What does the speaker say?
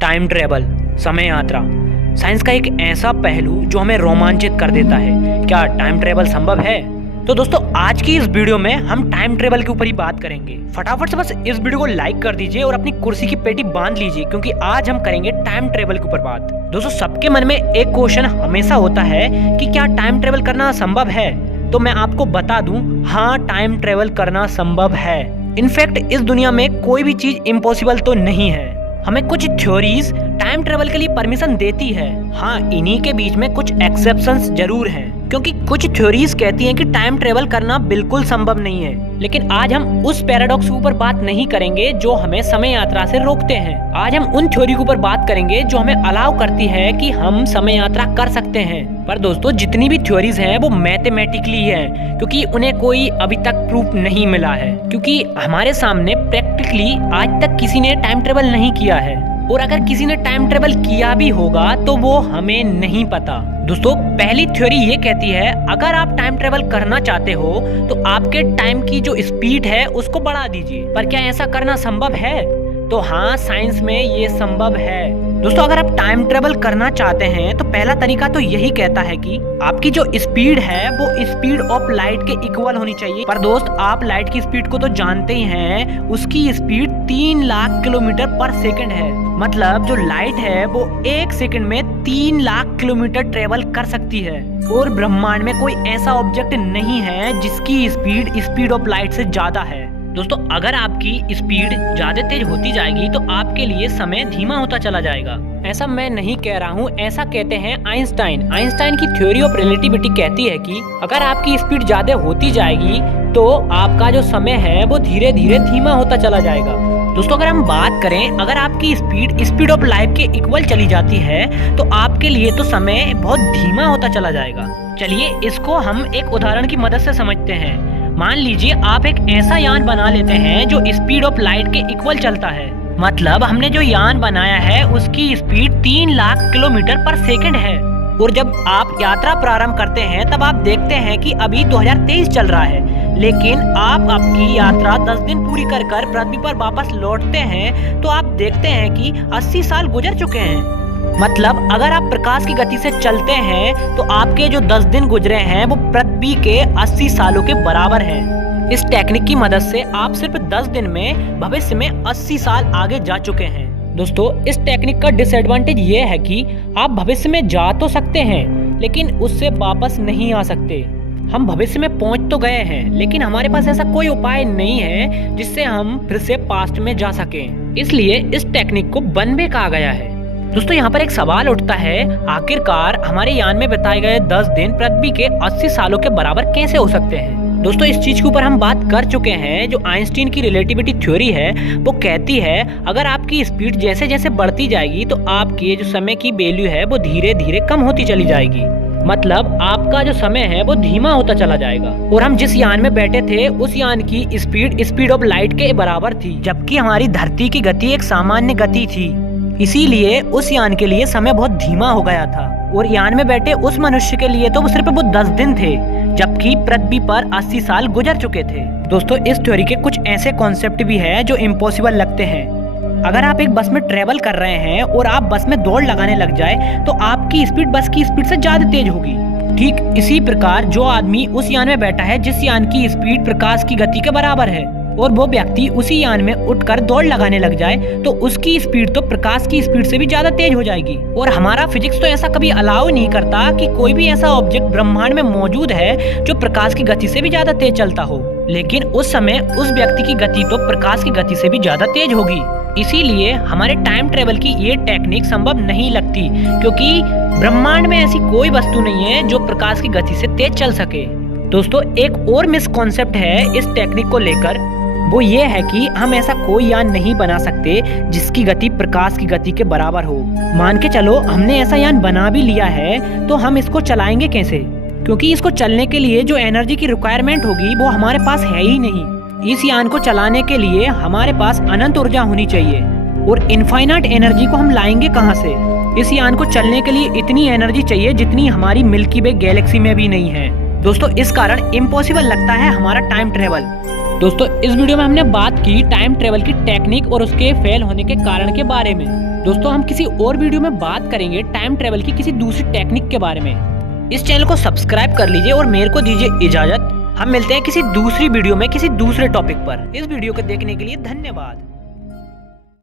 Time travel, समय यात्रा, science का एक ऐसा पहलू जो हमें रोमांचित कर देता है। क्या टाइम ट्रेवल संभव है? तो दोस्तों आज की इस वीडियो में हम टाइम ट्रेवल के ऊपर ही बात करेंगे। फटाफट से बस इस वीडियो को लाइक कर दीजिए और अपनी कुर्सी की पेटी बांध लीजिए, क्योंकि आज हम करेंगे टाइम ट्रेवल के ऊपर बात। दोस्तों सबके मन में एक क्वेश्चन हमेशा होता है कि क्या टाइम ट्रेवल करना संभव है? तो मैं आपको बता दूं, हाँ, टाइम ट्रेवल करना संभव है। इनफैक्ट इस दुनिया में कोई भी चीज इम्पॉसिबल तो नहीं है। हमें कुछ थ्योरीज टाइम ट्रेवल के लिए परमिशन देती है। हाँ, इन्हीं के बीच में कुछ एक्सेप्शंस जरूर हैं, क्योंकि कुछ थ्योरीज कहती हैं कि टाइम ट्रेवल करना बिल्कुल संभव नहीं है। लेकिन आज हम उस पैराडॉक्स के ऊपर बात नहीं करेंगे जो हमें समय यात्रा से रोकते हैं। आज हम उन थ्योरी के ऊपर बात करेंगे जो हमें अलाउ करती है कि हम समय यात्रा कर सकते हैं। पर दोस्तों जितनी भी थ्योरीज हैं वो मैथमेटिकली हैं, क्योंकि उन्हें कोई अभी तक प्रूफ नहीं मिला है, क्योंकि हमारे सामने प्रैक्टिकली आज तक किसी ने टाइम ट्रेवल नहीं किया है। और अगर किसी ने टाइम ट्रेवल किया भी होगा तो वो हमें नहीं पता। दोस्तों पहली थ्योरी ये कहती है, अगर आप टाइम ट्रेवल करना चाहते हो तो आपके टाइम की जो स्पीड है उसको बढ़ा दीजिए। पर क्या ऐसा करना संभव है? तो हाँ, साइंस में ये संभव है। दोस्तों अगर आप टाइम ट्रेवल करना चाहते हैं तो पहला तरीका तो यही कहता है कि आपकी जो स्पीड है वो स्पीड ऑफ लाइट के इक्वल होनी चाहिए। पर दोस्त आप लाइट की स्पीड को तो जानते ही हैं, उसकी स्पीड 3 लाख किलोमीटर पर सेकंड है। मतलब जो लाइट है वो 1 सेकंड में 3 लाख किलोमीटर ट्रेवल कर सकती है। और ब्रह्मांड में कोई ऐसा ऑब्जेक्ट नहीं है जिसकी स्पीड ऑफ लाइट से ज्यादा है। दोस्तों अगर आपकी स्पीड ज्यादा तेज होती जाएगी तो आपके लिए समय धीमा होता चला जाएगा। ऐसा मैं नहीं कह रहा हूँ, ऐसा कहते हैं आइंस्टाइन की थ्योरी ऑफ रिलेटिविटी कहती है कि अगर आपकी स्पीड ज्यादा होती जाएगी तो आपका जो समय है वो धीरे धीरे धीमा होता चला जाएगा। दोस्तों अगर हम बात करें, अगर आपकी स्पीड ऑफ लाइट के इक्वल चली जाती है तो आपके लिए तो समय बहुत धीमा होता चला जाएगा। चलिए इसको हम एक उदाहरण की मदद से समझते हैं। मान लीजिए आप एक ऐसा यान बना लेते हैं जो स्पीड ऑफ लाइट के इक्वल चलता है। मतलब हमने जो यान बनाया है उसकी स्पीड 3 लाख किलोमीटर पर सेकंड है। और जब आप यात्रा प्रारंभ करते हैं तब आप देखते हैं कि अभी 2023 चल रहा है, लेकिन आप आपकी यात्रा 10 दिन पूरी कर पृथ्वी पर वापस लौटते हैं तो आप देखते हैं कि 80 साल गुजर चुके हैं। मतलब अगर आप प्रकाश की गति से चलते हैं तो आपके जो 10 दिन गुजरे हैं वो पृथ्वी के 80 सालों के बराबर हैं। इस टेक्निक की मदद से आप सिर्फ 10 दिन में भविष्य में 80 साल आगे जा चुके हैं। दोस्तों इस टेक्निक का डिसएडवांटेज ये है कि आप भविष्य में जा तो सकते हैं लेकिन उससे वापस नहीं आ सकते। हम भविष्य में पहुंच तो गए हैं लेकिन हमारे पास ऐसा कोई उपाय नहीं है जिससे हम फिर से पास्ट में जा सकें। इसलिए इस टेक्निक को वन वे कहा गया है। दोस्तों यहाँ पर एक सवाल उठता है, आखिरकार हमारे यान में बिताए गए 10 दिन पृथ्वी के 80 सालों के बराबर कैसे हो सकते हैं? दोस्तों इस चीज के ऊपर हम बात कर चुके हैं। जो आइंस्टाइन की रिलेटिविटी थ्योरी है वो कहती है अगर आपकी स्पीड जैसे जैसे बढ़ती जाएगी तो आपकी जो समय की वैल्यू है वो धीरे धीरे कम होती चली जाएगी। मतलब आपका जो समय है वो धीमा होता चला जाएगा। और हम जिस यान में बैठे थे उस यान की स्पीड ऑफ लाइट के बराबर थी, जबकि हमारी धरती की गति एक सामान्य गति थी। इसीलिए उस यान के लिए समय बहुत धीमा हो गया था। और यान में बैठे उस मनुष्य के लिए तो वो सिर्फ 10 दिन थे, जबकि पृथ्वी पर 80 साल गुजर चुके थे। दोस्तों इस थ्योरी के कुछ ऐसे कॉन्सेप्ट भी हैं जो इम्पॉसिबल लगते हैं। अगर आप एक बस में ट्रेवल कर रहे हैं और आप बस में दौड़ लगाने लग जाए तो आपकी स्पीड बस की स्पीड से ज्यादा तेज होगी। ठीक इसी प्रकार जो आदमी उस यान में बैठा है जिस यान की स्पीड प्रकाश की गति के बराबर है और वो व्यक्ति उसी यान में उठकर दौड़ लगाने लग जाए तो उसकी स्पीड तो प्रकाश की स्पीड से भी ज्यादा तेज हो जाएगी। और हमारा फिजिक्स तो ऐसा कभी अलाउ नहीं करता कि कोई भी ऐसा ऑब्जेक्ट ब्रह्मांड में मौजूद है जो प्रकाश की गति से भी ज्यादा तेज चलता हो, लेकिन उस समय उस व्यक्ति की गति तो प्रकाश की गति से भी ज्यादा तेज होगी। इसीलिए हमारे टाइम ट्रेवल की ये टेक्निक संभव नहीं लगती, क्योंकि ब्रह्मांड में ऐसी कोई वस्तु नहीं है जो प्रकाश की गति से तेज चल सके। दोस्तों एक और मिसकॉन्सेप्ट है इस टेक्निक को लेकर, वो ये है कि हम ऐसा कोई यान नहीं बना सकते जिसकी गति प्रकाश की गति के बराबर हो। मान के चलो हमने ऐसा यान बना भी लिया है तो हम इसको चलाएंगे कैसे? क्योंकि इसको चलने के लिए जो एनर्जी की रिक्वायरमेंट होगी वो हमारे पास है ही नहीं। इस यान को चलाने के लिए हमारे पास अनंत ऊर्जा होनी चाहिए, और इनफाइनाइट एनर्जी को हम लाएंगे कहाँ से? इस यान को चलने के लिए इतनी एनर्जी चाहिए जितनी हमारी मिल्की वे गैलेक्सी में भी नहीं है। दोस्तों इस कारण इम्पॉसिबल लगता है हमारा टाइम ट्रेवल। दोस्तों इस वीडियो में हमने बात की टाइम ट्रेवल की टेक्निक और उसके फेल होने के कारण के बारे में। दोस्तों हम किसी और वीडियो में बात करेंगे टाइम ट्रेवल की किसी दूसरी टेक्निक के बारे में। इस चैनल को सब्सक्राइब कर लीजिए और मेरे को दीजिए इजाजत। हम मिलते हैं किसी दूसरी वीडियो में किसी दूसरे टॉपिक पर। इस वीडियो को देखने के लिए धन्यवाद।